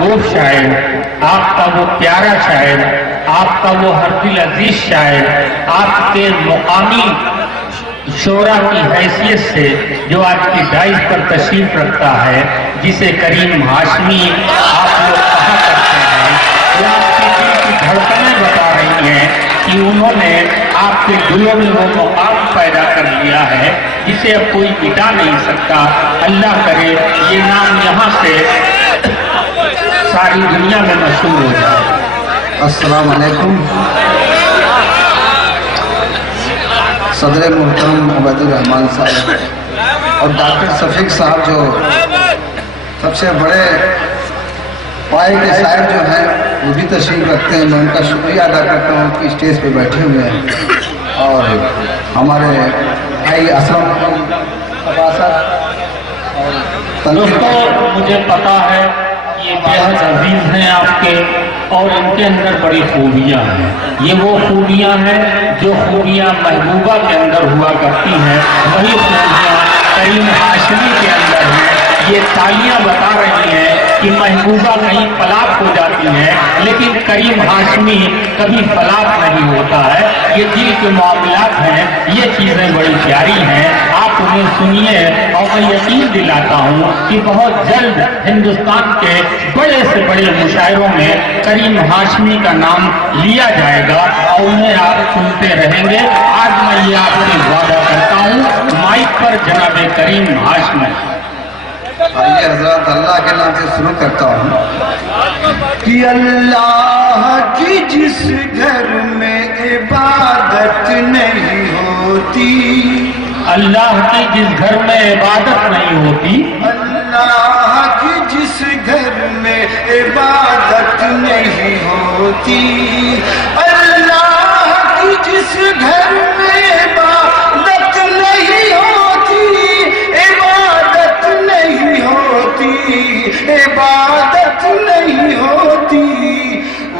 محبوب شاعر، آپ کا وہ پیارا شاعر، آپ کا وہ ہر دل عزیز شاعر، آپ کے مقامی شعراء کی حیثیت سے جو آج کی ڈائز پر تشریف رکھتا ہے، جسے کریم ہاشمی آپ لوگ کہا کرتے ہیں، وہ آپ کی دل کی دھڑکنیں بتا رہی ہیں کہ انہوں نے آپ کے دلوں میں وہ مقام پیدا کر لیا ہے جسے اب کوئی مٹا نہیں سکتا۔ اللہ کرے یہ نام یہاں سے ساری دنیا میں مشہور ہو جائے۔ السلام علیکم۔ صدر محترم عبید الرحمان صاحب اور ڈاکٹر شفیق صاحب جو سب سے بڑے پائے کے صاحب جو ہیں وہ بھی تشریف رکھتے ہیں، میں ان کا شکریہ ادا کرتا ہوں کہ اسٹیج پہ بیٹھے ہوئے ہیں، اور ہمارے بھائی اسلم دوستوں مجھے پتا ہے یہ بہت عزیز ہیں آپ کے، اور ان کے اندر بڑی خوبیاں ہیں۔ یہ وہ خوبیاں ہیں جو خوبیاں محبوبہ کے اندر ہوا کرتی ہیں، وہی خوبیاں کریم ہاشمی کے اندر ہیں۔ یہ تالیاں بتا رہی ہیں کہ محبوبہ کہیں فلاپ ہو جاتی ہیں، لیکن کریم ہاشمی کبھی فلاپ نہیں ہوتا ہے۔ یہ دل کے معاملات ہیں، یہ چیزیں بڑی پیاری ہیں، آپ انہیں سنیے، اور میں یقین دلاتا ہوں کہ بہت جلد ہندوستان کے بڑے سے بڑے مشاعروں میں کریم ہاشمی کا نام لیا جائے گا اور انہیں آپ سنتے رہیں گے۔ آج میں یہ آپ سے وعدہ کرتا ہوں، مائک پر جناب کریم ہاشمی۔ آئیے حضرات اللہ کے نام سے شروع کرتا ہوں کہ اللہ کی جس گھر میں عبادت نہیں ہوتی، اللہ کی جس گھر میں عبادت نہیں ہوتی، اللہ کی جس گھر میں عبادت نہیں ہوتی، اللہ کی جس گھر میں عبادت نہیں ہوتی، عبادت نہیں ہوتی، عبادت نہیں ہوتی،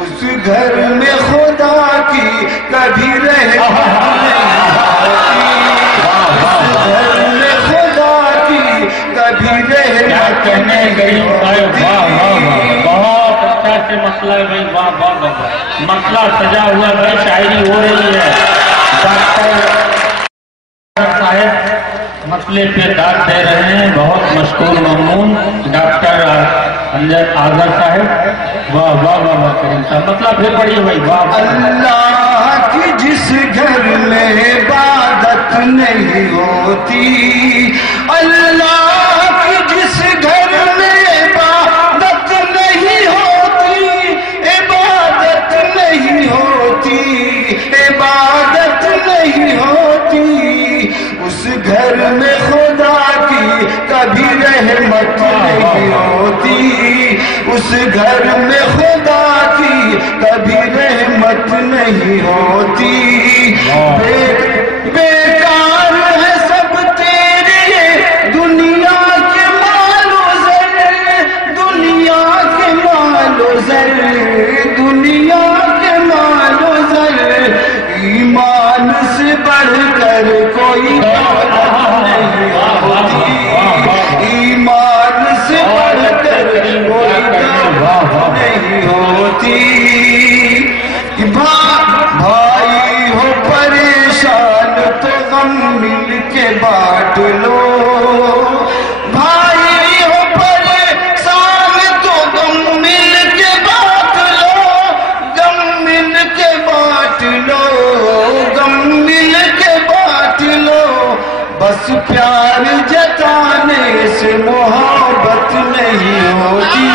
اس گھر میں خدا کی کبھی رحمت نہیں ہوتی، اس گھر میں خدا کی کبھی رحمت کہنے گئی بہت اچھا سے مسئلہ ہے بھائی، واہ واہ واہ، مسئلہ سجا ہوا ہے بھائی، شاعری ہو رہی ہے۔ ڈاکٹر صاحب مسئلے پہ داد دے رہے ہیں، بہت مشکور ممنون ڈاکٹر آذر صاحب، واہ واہ واہ واہ کریم صاحب، مسئلہ پھر پڑھیے بھائی، واہ۔ اللہ کی جس گھر میں عبادت نہیں ہوتی، اللہ کی جس گھر میں عبادت نہیں ہوتی، عبادت نہیں ہوتی، عبادت نہیں ہوتی، اس گھر میں خدا کی کبھی رحمت نہیں ہوتی، اس گھر میں خدا کی کبھی رحمت نہیں ہوتی، بیکار ہے سب تیرے دنیا کے مال و زر، دنیا کے مال و زر، دنیا کے مال و زر، ایمان سے بڑھ کر کوئی دولت نہیں ہوتی، ایمان سے بڑھ کر کوئی دولت نہیں ہوتی، بھائی ہو پریشان تو غم مل کے بانٹ لو، بھائی ہو پریشان تو غم مل کے بانٹ لو، غم مل کے بانٹ لو، غم مل کے بانٹ لو، بس پیار جتانے سے محبت نہیں ہوتی،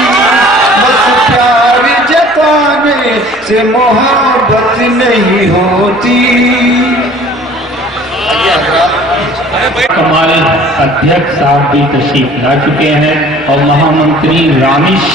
بس پیار جتانے سے محبت نہیں ہوتی۔ کمال ادھیکش صاحب بھی تشریف لا چکے ہیں اور مہا منتری رامیش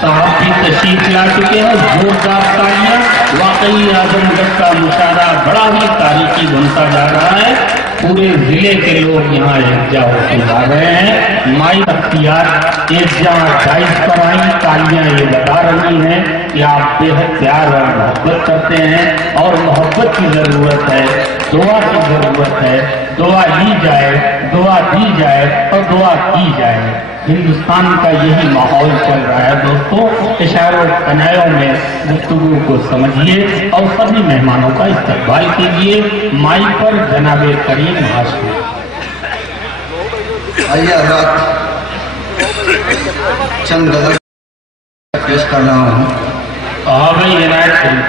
صاحب بھی تشریف لا چکے ہیں۔ زوردار تالیاں، واقعی اعظم گڑھ کا مشاعرہ بڑا ہی تاریخی بنتا جا رہا ہے، پورے ضلع کے لوگ یہاں یکجا ہوتے جا رہے ہیں۔ مائی اختیار ایک جہاں ڈائز پر آئیں، تالیاں یہ بتا رہی ہیں کہ آپ بے حد پیار اور محبت کرتے ہیں، اور محبت کی ضرورت ہے، دعا کی ضرورت ہے، دعا لی جائے، دعا دی جائے اور دعا کی جائے۔ ہندوستان کا یہی ماحول چل رہا ہے دوستوں۔ और कन्याओं में गुफ्तगू को समझिए और सभी मेहमानों का इस्तकबाल कीजिए। माइक पर जनाबे करीम हाशमी। आइए हज़रात, चंद गज़ल पेश कर रहा हूँ। हाँ भाई इनायत करिए।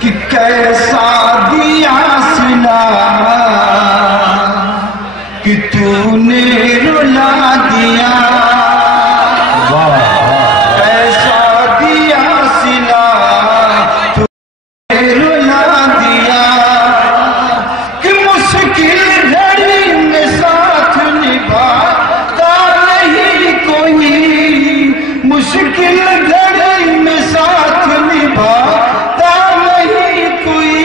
कि कैसा दिया सिला कि तूने रुला दिया, कैसा दिया सिला तूने रुला दिया, कि मुश्किल घड़ी में साथ निभाता नहीं कोई, मुश्किल घड़ी में साथ निभाता नहीं कोई,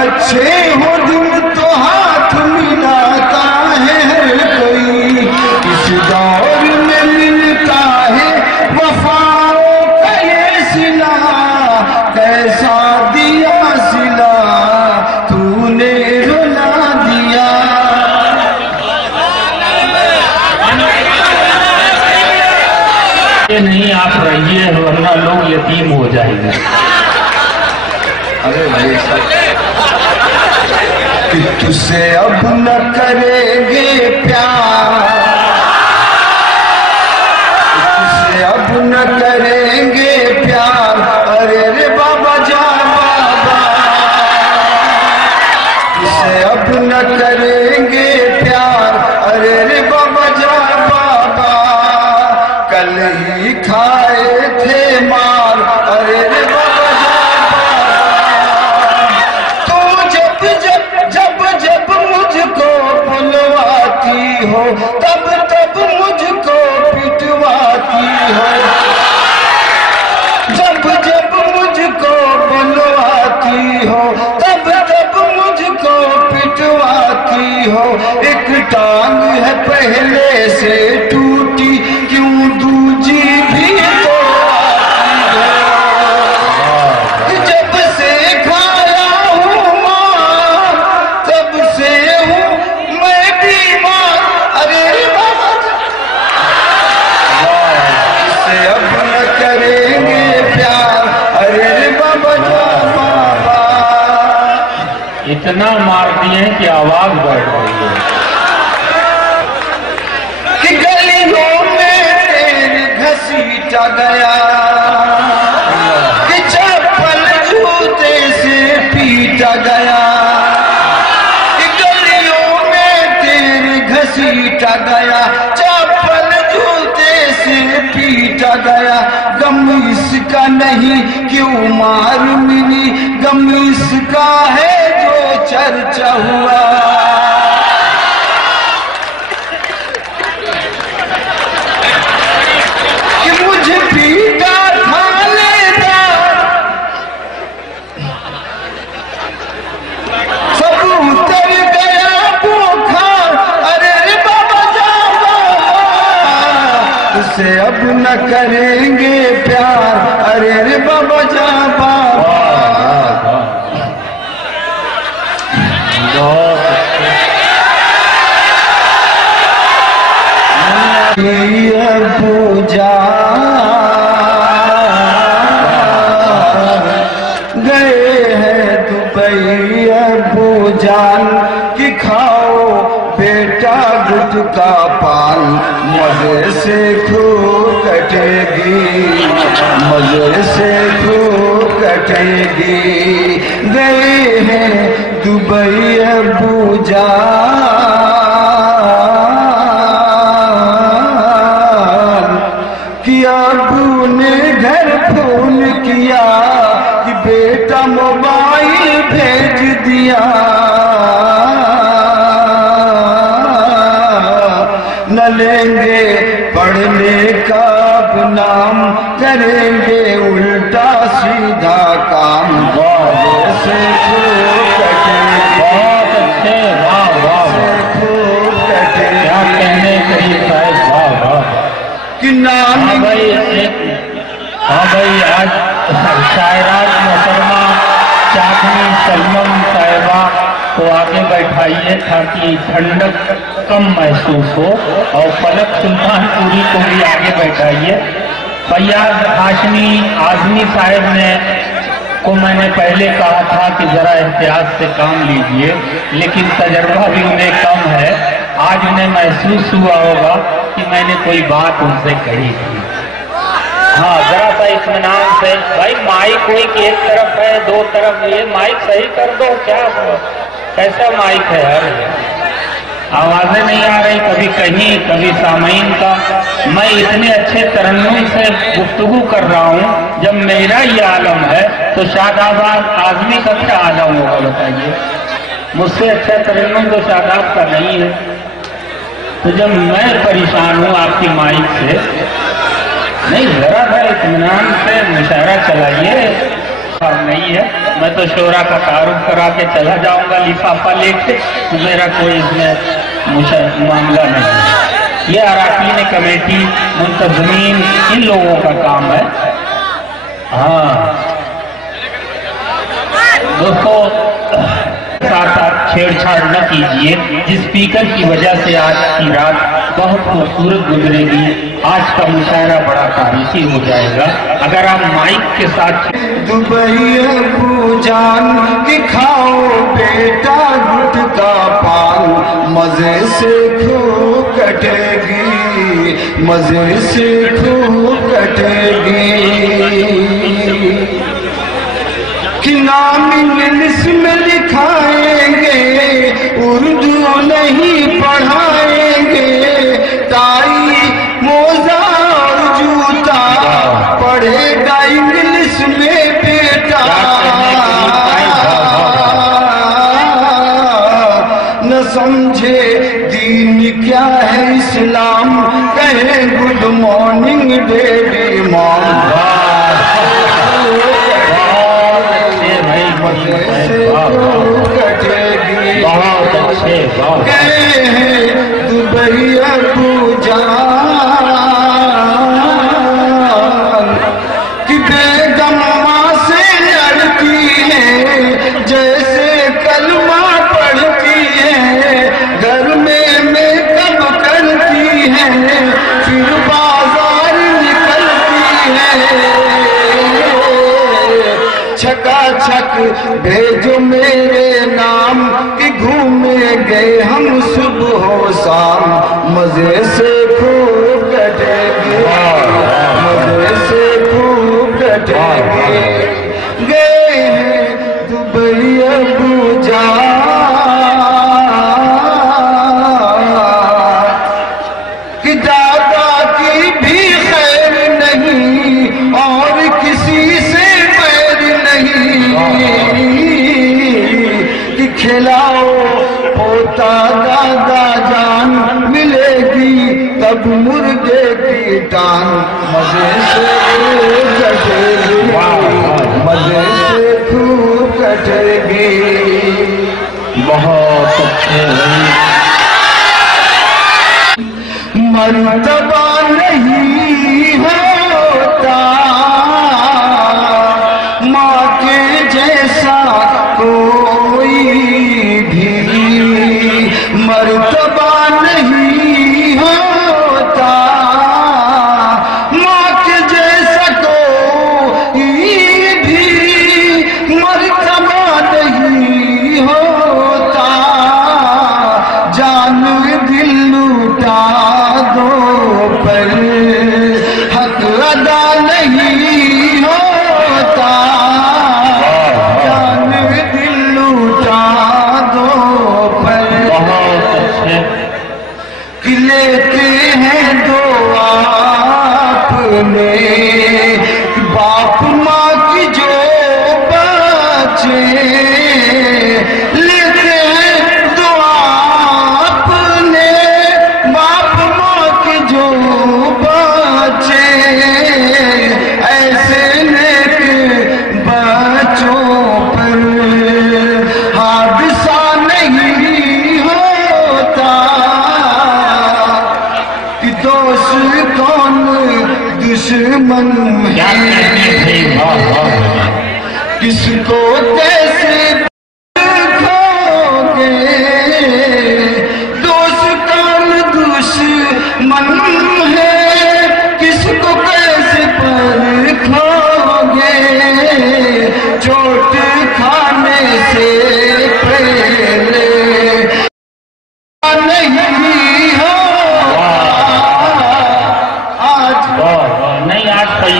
अच्छे हो तुम तो हाथ मिलाता है हर कोई, इस दौर में मिलता है वफाओं का ये सिला, कैसा दिया सिला तूने रुला दिया। ये नहीं आप रहिए वरना लोग यतीम हो जाएंगे। अरे भाई कि तुझसे अब न करेंगे प्यार, तुझसे अब न करेंगे प्यार, अरे रे बाबा जा बाबा, तुझसे अब न करेंगे प्यार, अरे रे बाबा जा बाबा, कल ही खाए थे मार, अरे रे बाबा जा बाबा, तू जब जब जब जब मुझको बुलवाती हो तब तब मुझको पिटवाती हो, जब जब मुझको बुलवाती हो तब तब मुझको पिटवाती हो, एक टांग है पहले से टूटी क्यों दूजी भी तो आती हो, जब से खाया हूँ मार तब से हूँ मैं बीमार, अरे बाबा से अब न करेंगे प्यार, अरे बाबा जा बाबा। इतना मार दिए कि आवाज बैठ गई है। कि गलियों में तेरी घसीटा गया, कि चप्पल जूते से पीटा गया, कि गलियों में तेरी घसीटा गया, चप्पल जूते से पीटा गया, गम इसका नहीं क्यों मार मिली, गम इसका है जो चर्चा हुआ, कि मुझे पीटा था लेदार, सब उतर गया बुखार, अरे रे बाबा जा बाबा, उसे अब न करेंगे प्यार, अरे रे बाबा जा बाबा। पूजा गए हैं दुबई पूजान कि खाओ बेटा गुटका पान, मजे से खूब कटेगी, मजे से खूब कटेगी, गए हैं दुबई पूजान किया, अबू ने घर फोन किया कि बेटा मोबाइल भेज दिया, न लेंगे पढ़ने का नाम, करेंगे उल्टा सीधा काम, से खूब कटेगी, बहुत अच्छे, वाह वाह खूब कटेगी, क्या कहने कहीं साहब, वाह वाह। कि नाम हाँ भाई आज शायरात मोहतरमा चाकनी सलमन साहिबा को आगे बैठाइए ताकि ठंडक कम महसूस हो, और पलक सुल्तानपुरी को भी आगे बैठाइए। फैयाज हाशमी आजमी साहब ने को मैंने पहले कहा था कि जरा एहतियात से काम लीजिए, लेकिन तजर्बा भी उन्हें कम है। आज उन्हें महसूस हुआ होगा कि मैंने कोई बात उनसे कही थी। हाँ, जरा सा इत्मीनान से भाई, माइक कोई की एक तरफ है, दो तरफ, ये माइक सही कर दो। क्या कैसा माइक है यार, आवाजें नहीं आ रही, कभी कहीं कभी सामईन का। मैं इतने अच्छे तरन्नुम से गुफ्तगू कर रहा हूँ, जब मेरा ये आलम है तो शादाब आजमी का क्या आलम होगा बताइए। मुझसे अच्छा तरन्नुम तो शादाब का नहीं है। तो जब मैं परेशान हूँ आपकी माइक से, नहीं जरा सा इत्मीनान से मुशायरा चलाइए। नहीं है, मैं तो शोरा का तारुफ करा के चला जाऊंगा लिफाफा लेके, मेरा कोई इसमें मामला नहीं है। ये अराकीन कमेटी मुंतज़मीन इन लोगों का काम है। हाँ दोस्तों, साथ छेड़छाड़ न कीजिए। जिस स्पीकर की वजह से आज की रात बहुत खूबसूरत गुजरेगी, आज का मुशायरा बड़ा तारीखी हो जाएगा अगर आप माइक के साथ। दुबई जान के खाओ बेटा गुटका पान, मजे से खूब कटेगी, मजे से खूब कटेगी। कि नाम इंग्लिश में लिखाएंगे, उर्दू नहीं पढ़ाएंगे, टाई मोजा और जूता पढ़ेगा इंग्लिश में बेटा। न समझे दीन क्या है इस्लाम, कहे गुड मॉर्निंग डैडी मॉम। बहुत अच्छे गए हैं दुबई अबू जान कि बेगम माँ से लड़ती है, जैसे कलमा पढ़ती है, घर में मेकअप करती है, फिर बाजार निकलती है। छकाछक भेजो मेरे नाम कि घूमेंगे हम सुबह शाम, मजे से खूब कटेगी, मजे से खूब कटेगी। गए हैं दुबई अबू जान कि दादा की भी खैर नहीं और किसी से कि खिलाओ पोता दादा जान, मिलेगी तब मुर्गे की टांग, मजे से खूब कटेगी, मजे से खूब कटेगी। बहुत अच्छे मर्तबा नहीं होता माँ के जैसा कोई भी, मर्तबा नहीं होता माँ के जैसा कोई भी, मर्तबा नहीं होता। जान दिल लूटा दो पर हक अदा नहीं होता, जान दिल लूटा दो पर। कि लेते हैं दो आपने, बाप माँ की जो बच्चे, लेते हैं दो आपने, बाप माँ की जो बच्चे। ऐसे नेक बच्चों पर हादसा नहीं होता कि दोस्त कौन दुश्मन है, किसको कैसे देखोगे, दोस्त कौन दुश्मन है, किसको कैसे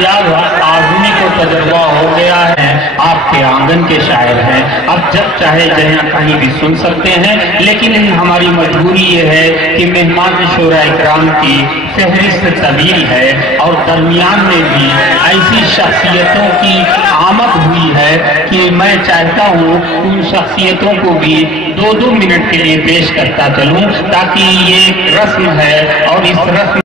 याद आदमी को तजर्बा हो गया है, आपके आंगन के शायर हैं, अब जब चाहे जहाँ कहीं भी सुन सकते हैं, लेकिन हमारी मजबूरी ये है कि मेहमान शोरा इकराम की फहरिस्त तवील है और दरमियान में भी ऐसी शख्सियतों की आमद हुई है कि मैं चाहता हूँ उन शख्सियतों को भी 2-2 मिनट के लिए पेश करता चलूँ, ताकि ये रस्म है और इस रस्म